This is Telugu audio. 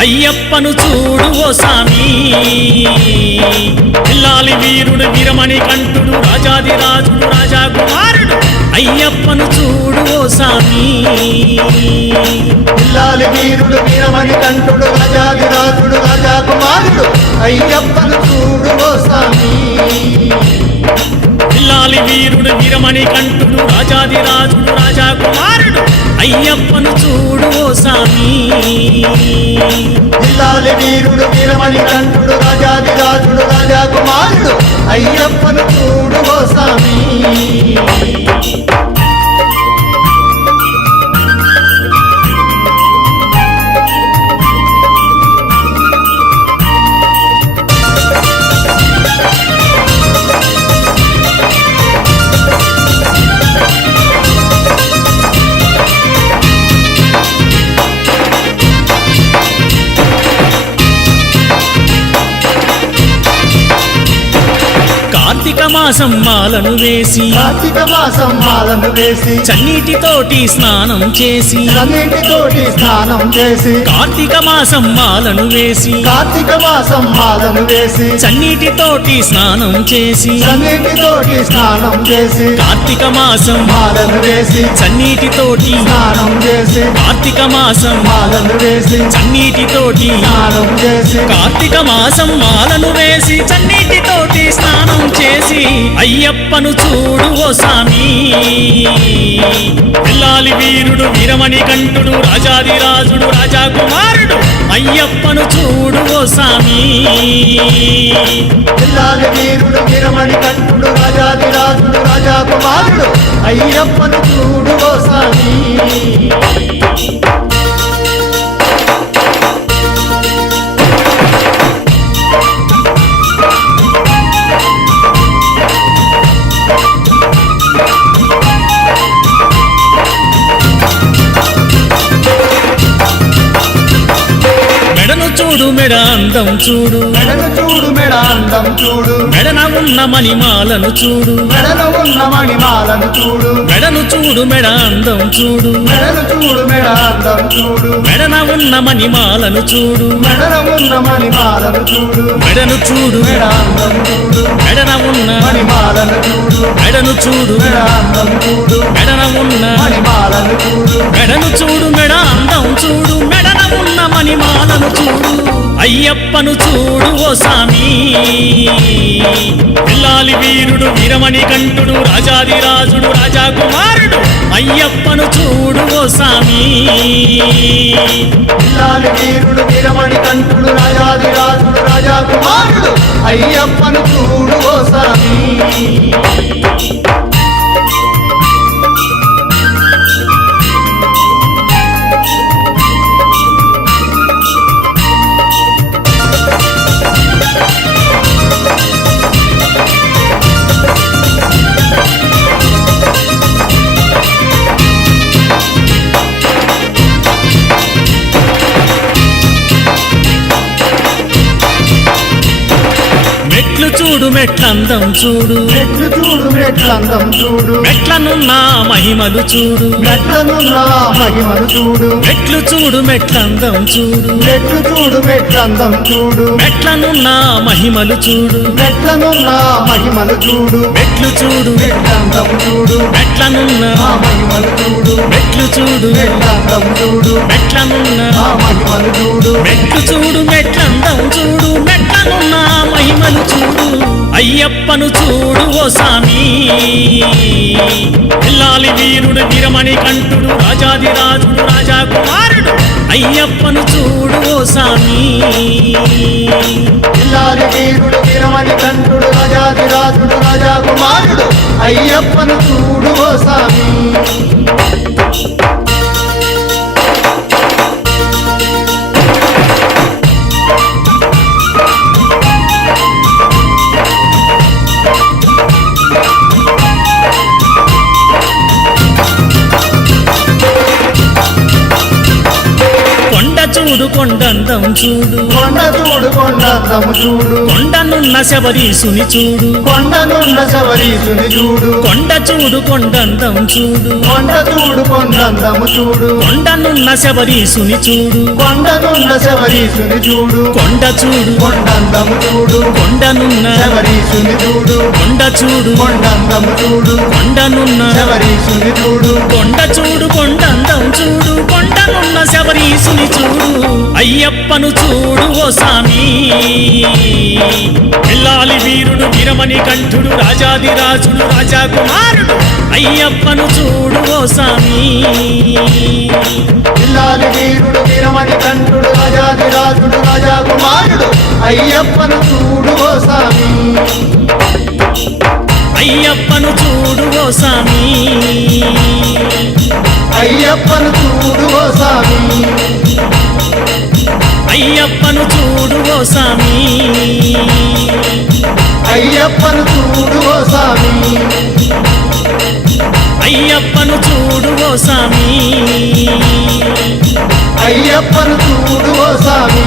అయ్యప్పను చూడు ఓ సామి. పిల్లాలి వీరుడు వీరమణి కంఠుడు రాజాది రాజుడు రాజా కుమారుడు అయ్యప్పను చూడు ఓ సామి. పిల్లాలి వీరుడు వీరమణి కంఠుడు రాజాదిరాజుడు రాజా కుమారుడు అయ్యప్పను చూడు ఓ స్వామి పిల్లాలి వీరుడు వీరమణి కంటుడు రాజాది రాజుడు రాజా కుమారుడు అయ్యప్పను చూడు సామి. పిల్లాలి వీరుడు వీరమణి కంఠుడు రాజాదిరాజుడు రాజా కుమారుడు అయ్యప్పను చూడు సామి. కార్తీక మాసం మాలను వేసి కార్తీక మాసం మాలను వేసి చన్నీటితోటి స్నానం చేసి అన్నిటితోటి స్నానం చేసి కార్తీక మాసం మాలను వేసి కార్తీక మాసం మాలను వేసి చన్నీటితోటి స్నానం చేసి అన్నిటితోటి స్నానం చేసి కార్తీక మాసం మాలను వేసి చన్నీటితోటి స్నానం చేసి కార్తీక మాసం మాలను వేసి చన్నీటితోటి స్నానం చేసి కార్తీక మాసం మాలను వేసి చన్నీటితోటి స్నానం చేసి అయ్యప్పను చూడు ఓ సామి. పిల్లాలి వీరుడు వీరమణి కంఠుడు రాజాదిరాజుడు రాజాకుమారుడు రాజా అయ్యప్పను చూడు ఓ సామి. పిల్లాలి వీరుడు వీరమణి కంఠుడు రాజాదిరాజుడు రాజాకుమారుడు అయ్యప్పను చూడు ఓ స్వామి మెడ అందం చూడు. మెడను చూడు మెడ అందం చూడు. మెడన ఉన్న మణిమాలను చూడు. మెడలో ఉన్న మణిమాలను చూడు. మెడను చూడు మెడ అందం చూడు. మెడను చూడు మెడ అందం చూడు. మెడన ఉన్న మణిమాలను చూడు. మెడలో ఉన్న మణిమాలను చూడు. మెడను చూడు. మెడ అందం చూడు. మెడన ఉన్న మణిమాలను చూడు. మెడను చూడు. మెడ అందం చూడు. మెడన ఉన్న మణిమాలను చూడు. అయ్యప్పను చూడు ఓ సామి. పిల్లాలి వీరుడు వీరమణి కంఠుడు రాజాదిరాజుడు రాజాకుమారుడు రాజా అయ్యప్పను చూడు ఓ సామి. పిల్లాలి వీరుడు వీరమణి కంఠుడు రాజాదిరాజుడు రాజాకుమారుడు అయ్యప్పను చూడు ఓ స్వామి చూడు మెట్లందం చూడు. మెట్లు చూడు మెట్లందం చూడు. మెట్లనున్న మహిమలు చూడు. మెట్లనున్న మహిమలు చూడు. మెట్లు చూడు మెట్లందం చూడు. మెట్లు చూడు మెట్లందం చూడు. మెట్లనున్న మహిమలు చూడు. మెట్లనున్న మహిమలు చూడు. మెట్లు చూడు. మెట్లందం చూడు. మెట్లనున్న ఆ మహిమలు చూడు. మెట్లు చూడు. మెట్లందం చూడు. మెట్లనున్న ఆ మహిమలు చూడు. మెట్లు చూడు మెట్లందం చూడు. మెట్లనున్న మహిమలు చూడు. అయ్యప్పను చూడు ఓ సామి. పిల్లాలి వీరుడు వీరమణి కంటుడు రాజాదిరాజుడు రాజా కుమారుడు అయ్యప్పను చూడు ఓ సామి. పిల్లాలి వీరుడు వీరమణి కంటుడు రాజాదిరాజుడు రాజా కుమారుడు అయ్యప్పను చూడు ఓ చూడు కొండందం చూడు. కొండ చూడు కొండందము చూడు. కొండనున్న శబరీసుని చూడు. కొండనున్న శబరీసుని చూడు. కొండ చూడు కొండందం చూడు. కొండ చూడు కొండందము చూడు. కొండనున్న శబరీసుని చూడు. కొండనున్న శబరీసుని చూడు. కొండ చూడు. కొండందము చూడు. కొండనున్న శబరీసుని చూడు. కొండ చూడు. కొండందము చూడు. కొండనున్న శబరీసుని చూడు. కొండ చూడు కొండందం చూడు కొండనున్న శబరీసుని చూడు. అయ్యప్పను చూడు ఓ సామి. పిల్లాలి వీరుడు వీరమణి కంఠుడు రాజాదిరాజుడు రాజా కుమారుడు అయ్యప్పను చూడు ఓ సామి. పిల్లాలి వీరుడు వీరమణి కంఠుడు రాజాదిరాజుడు రాజా కుమారుడు అయ్యప్పను చూడు ఓ స్వామి అయ్యప్పను చూడు ఓ సామి. అయ్యప్పను చూడు ఓ స్వామి. అయ్యప్పను చూడు ఓ సామి అయ్యప్పను చూడు ఓ స్వామి. అయ్యప్పను చూడు ఓ సామి అయ్యప్పను చూడు ఓ స్వామి.